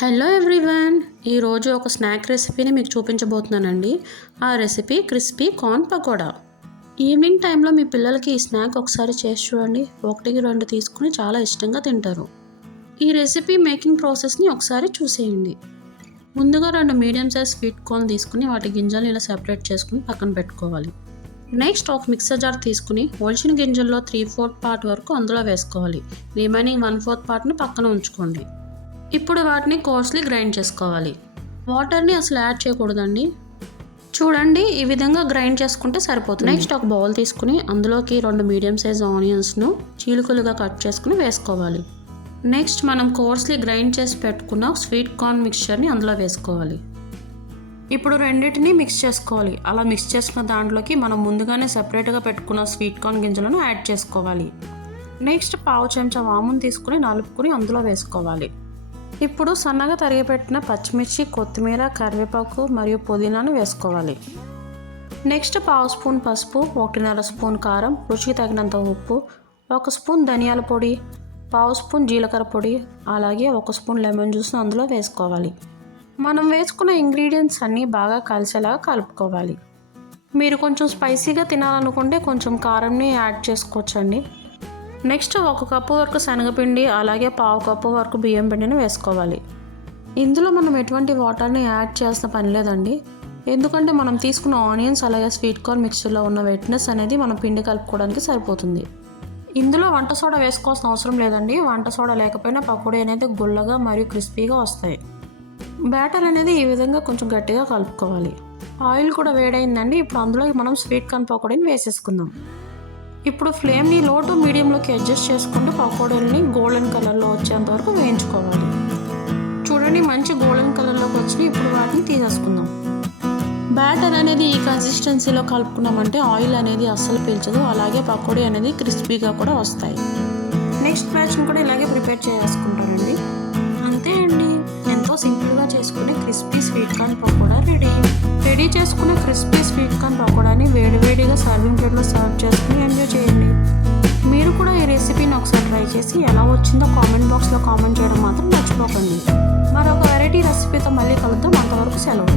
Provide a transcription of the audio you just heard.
Hello everyone, ఈరోజు ఒక snack రెసిపీని మీకు చూపించబోతున్నానండి. ఆ recipe crispy corn pakoda. Evening టైంలో మీ పిల్లలకి ఈ స్నాక్ ఒకసారి చేసి చూడండి. 1-2 తీసుకుని చాలా ఇష్టంగా తింటారు. ఈ రెసిపీ మేకింగ్ ప్రాసెస్ని ఒకసారి చూసేయండి. ముందుగా 2 మీడియం సైజ్ స్వీట్ కార్న్ తీసుకుని వాటి గింజల్ని ఇలా సెపరేట్ చేసుకుని పక్కన పెట్టుకోవాలి. నెక్స్ట్ ఒక మిక్సర్ జార్ తీసుకుని ఒలిచిన గింజల్లో 3/4 పార్ట్ వరకు అందులో వేసుకోవాలి. రిమైనింగ్ 1/4 పార్ట్ని పక్కన ఉంచుకోండి. ఇప్పుడు వాటిని కోర్స్లీ గ్రైండ్ చేసుకోవాలి. వాటర్ని అసలు యాడ్ చేయకూడదండి. చూడండి, ఈ విధంగా గ్రైండ్ చేసుకుంటే సరిపోతుంది. నెక్స్ట్ ఒక బౌల్ తీసుకుని అందులోకి 2 మీడియం సైజ్ ఆనియన్స్ను చీలికలుగా కట్ చేసుకుని వేసుకోవాలి. నెక్స్ట్ మనం కోర్స్లీ గ్రైండ్ చేసి పెట్టుకున్న స్వీట్ కార్న్ మిక్స్చర్ని అందులో వేసుకోవాలి. ఇప్పుడు రెండింటిని మిక్స్ చేసుకోవాలి. అలా మిక్స్ చేసుకున్న దాంట్లోకి మనం ముందుగానే సెపరేట్గా పెట్టుకున్న స్వీట్ కార్న్ గింజలను యాడ్ చేసుకోవాలి. నెక్స్ట్ 1/2 చెంచా వామును తీసుకుని నలుపుకుని అందులో వేసుకోవాలి. ఇప్పుడు సన్నగా తరిగిపెట్టిన పచ్చిమిర్చి, కొత్తిమీర, కరివేపాకు మరియు పుదీనాను వేసుకోవాలి. నెక్స్ట్ 1/2 స్పూన్ పసుపు, 1.5 స్పూన్ కారం, రుచికి తగినంత ఉప్పు, 1 స్పూన్ ధనియాల పొడి, 1/2 స్పూన్ జీలకర్ర పొడి, అలాగే 1 స్పూన్ లెమన్ జ్యూస్ను అందులో వేసుకోవాలి. మనం వేసుకున్న ఇంగ్రీడియంట్స్ అన్నీ బాగా కలిసేలాగా కలుపుకోవాలి. మీరు కొంచెం స్పైసీగా తినాలనుకుంటే కొంచెం కారంని యాడ్ చేసుకోవచ్చండి. నెక్స్ట్ 1 కప్పు వరకు శనగపిండి, అలాగే 1/2 కప్పు వరకు బియ్యం పిండిని వేసుకోవాలి. ఇందులో మనం ఎటువంటి వాటర్ని యాడ్ చేయాల్సిన పని లేదండి. ఎందుకంటే మనం తీసుకున్న ఆనియన్స్ అలాగే స్వీట్ కార్న్ మిక్స్చర్లో ఉన్న వెట్నెస్ అనేది మనం పిండి కలుపుకోవడానికి సరిపోతుంది. ఇందులో వంట సోడా వేసుకోవాల్సిన అవసరం లేదండి. వంట సోడా లేకపోయినా పకోడీ అనేది గుల్లగా మరియు క్రిస్పీగా వస్తాయి. బ్యాటర్ అనేది ఈ విధంగా కొంచెం గట్టిగా కలుపుకోవాలి. ఆయిల్ కూడా వేడైందండి. ఇప్పుడు అందులోకి మనం స్వీట్ కార్న్ పకోడీని వేసేసుకుందాం. ఇప్పుడు ఫ్లేమ్ని లో టు మీడియంలోకి అడ్జస్ట్ చేసుకుంటూ పకోడీలని గోల్డెన్ కలర్లో వచ్చేంత వరకు వేయించుకోవాలి. చూడండి, మంచి గోల్డెన్ కలర్లోకి వచ్చి ఇప్పుడు వాటిని తీసేసుకుందాం. బ్యాటర్ అనేది ఈ కన్సిస్టెన్సీలో కలుపుకున్నామంటే ఆయిల్ అనేది అస్సలు పీల్చదు, అలాగే పకోడీ అనేది క్రిస్పీగా కూడా వస్తాయి. నెక్స్ట్ బ్యాచ్ని కూడా ఇలాగే ప్రిపేర్ చేసుకుంటారండి. అంతే అండి, ఎంతో సింపుల్గా చేసుకునే crispy sweet corn pakoda ready చేసుకునే క్రిస్పీ స్వీట్ కార్న్ పకోడాని వేడివేడిగా సర్వింగ్ ప్లేట్లో సర్వ్ చేసుకుని ఎంజాయ్ చేయండి. మీరు కూడా ఈ రెసిపీని ఒకసారి ట్రై చేసి ఎలా వచ్చిందో కామెంట్ బాక్స్లో కామెంట్ చేయడం మాత్రం మర్చిపోకండి. మరొక వెరైటీ రెసిపీతో మళ్ళీ కలుద్దాం. అంతవరకు సెలవు.